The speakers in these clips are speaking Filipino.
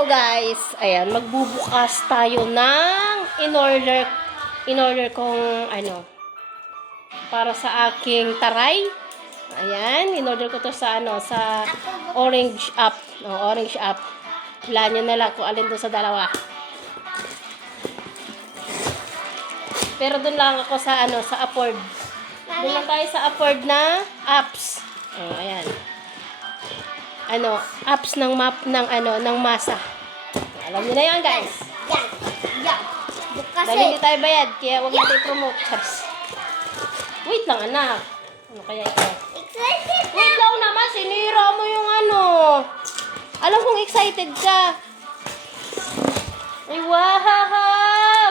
So guys, ayan, magbubukas tayo ng in-order kong ano, para sa aking taray. Ayan, in-order ko to sa ano, sa Orange App. No, Orange App. Wala nyo na lang kung alin doon sa dalawa. Pero doon lang ako sa ano, sa Afford. Doon lang tayo sa Afford na apps. Oh, ayan. Ano, apps ng map ng ano, ng masa. Alam niyo na 'yan, guys. Yan. Bukas Dahil hindi tayo bayad, kaya wag natin i-promote. Wait lang, anak. Ano kaya ito? Excited na. Wait lang naman, sinira mo yung ano. Alam kong excited ka. Ay, wow!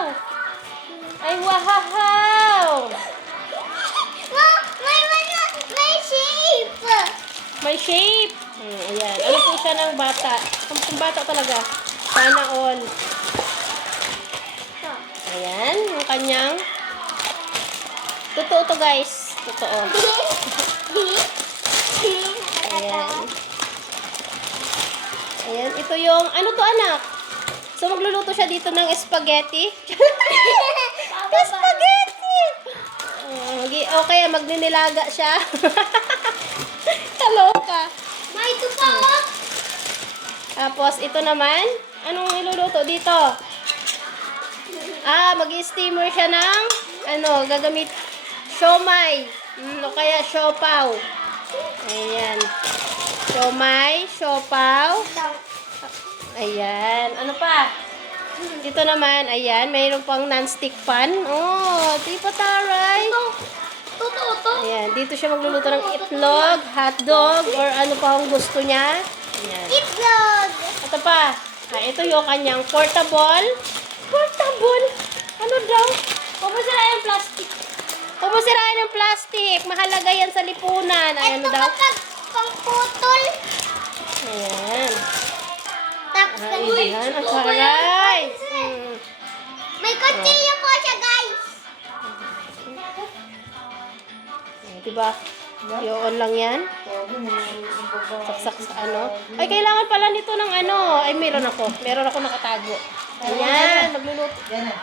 Ay, wow! May shape. May shape. Ayan. Ano po siya ng bata? Kung bata talaga. Sana all. Ayan. Yung kanyang. Totoo to, guys. Totoo. Ayan. Ayan. Ito yung, ano to, anak? So, magluluto siya dito ng spaghetti. Spaghetti! O kaya magninilaga siya. Kaloka. May ito pa oh. Tapos, ito naman. Anong iluluto dito? Mag-steamer siya ng, ano, gagamit, siomay. O kaya siopaw. Ayan. Siomay, siopaw. Ayan. Ano pa? Dito naman, ayan, mayroon pang non-stick pan. Oh, di pa taray. Totoo to. Ayan, dito siya magluluto ng itlog, hotdog, or ano pa ang gusto niya. Ayan. Itlog. Ito pa. Ito yung kanyang portable. Portable? Ano daw? Huwag mo sirain ang plastic. Huwag mo sirain ang plastic. Mahalaga yan sa lipunan. Ay, ano Ito daw? kapag pangputol. Ayan. Tapos Ayan, ang karay. May kutsilyo po siya, guys. Diba? Yun lang yan. Saksak sa ano. Ay, kailangan pala nito ng ano. Ay, meron ako. Meron ako nakatago. Ayan, magluluto. Yan na.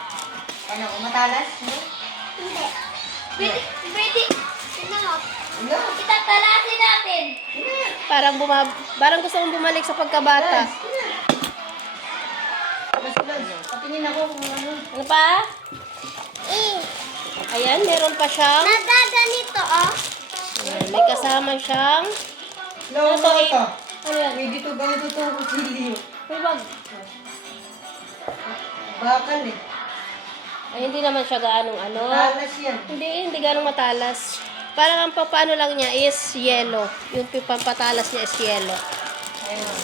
Ano, matalas? Hindi. Pwede. Sino mo? Ano? Itatalasin natin. Parang gusto kong bumalik sa pagkabata. Patingin ako kung ano. Ano pa? Ayan, meron pa siyang. Nagaganito, oh. Ayan, may kasama siyang. Low, Ano to, low to. Ano yan? May dito ganito to kusilyo. May bag. Bakal eh. Ay, hindi naman siya gaanong ano. Matalas yan. Hindi ganong matalas. Parang ang papaano lang niya is yellow. Yung pampatalas niya is yellow. Ayun.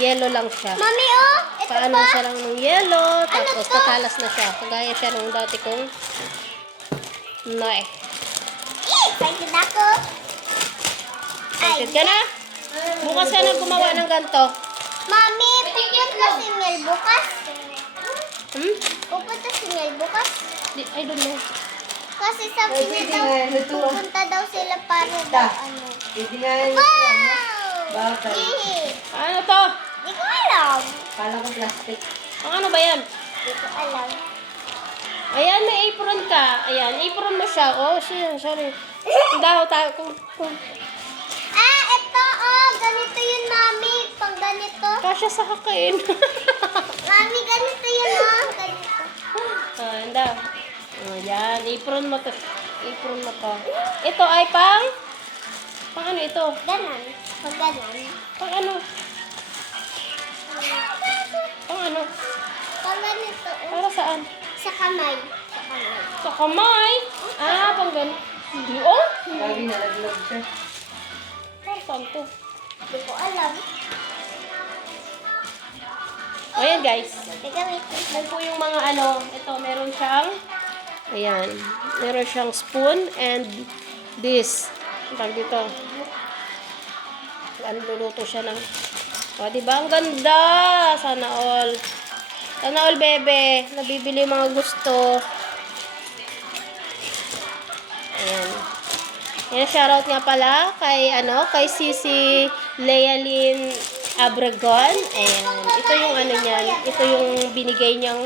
Yellow lang siya. Mami, oh. Ito Paano pa. siya lang ng yellow, tapos to? patalas na siya. Kagaya siya nung dati kong Excited ako. Excited ka na? Bukas ka na gumawa ng ganito. Mami, pupunta si Mel bukas. Pupunta si Mel bukas. I don't know. Kasi sabi niya daw, pupunta daw sila para daw ano. Hindi nga yun ito, ano? Wow! Bakal. Ano to? Di ko alam. Kala ko plastic. Ang ano ba yan? Di ko alam. Ayan, may apron ka. Ayan, apron mo siya. Oh, sorry. Daw tayo. Ito oh. Ganito yun, Mami. Pang ganito. Kasya sa akin. Mami, ganito yun oh. Ganito. Anda. Ayan, apron mo to. Apron mo to. Ito ay pang ano ito? Ganon. Pag ganon. Pang ano? Pang ano? Pag ganito oh. Para saan? Sa kamay. Sa kamay. Sa kamay? Pang ganun. Hindi, oh. Lagi nalaglag siya. Saan to? Di ko alam. Ayan, guys. Teka, wait. Yan po yung mga ano. Ito, meron siyang ayan. Meron siyang spoon and this. Tag dito. Ano, luluto siya ng diba? Ang ganda! Sana all. Sana all, bebe. Nabibili yung mga gusto. Ayan. Yan, shoutout nga pala kay Sisi Lealyn Abregon. Ayan. Ito yung ito yung binigay niyang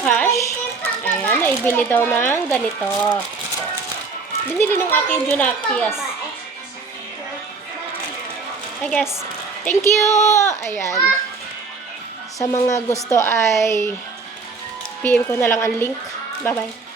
cash. Ayan, naibili daw ng ganito. Binili ng aking Junakias. I guess. Thank you! Ayan. Sa mga gusto ay PM ko na lang ang link. Bye-bye.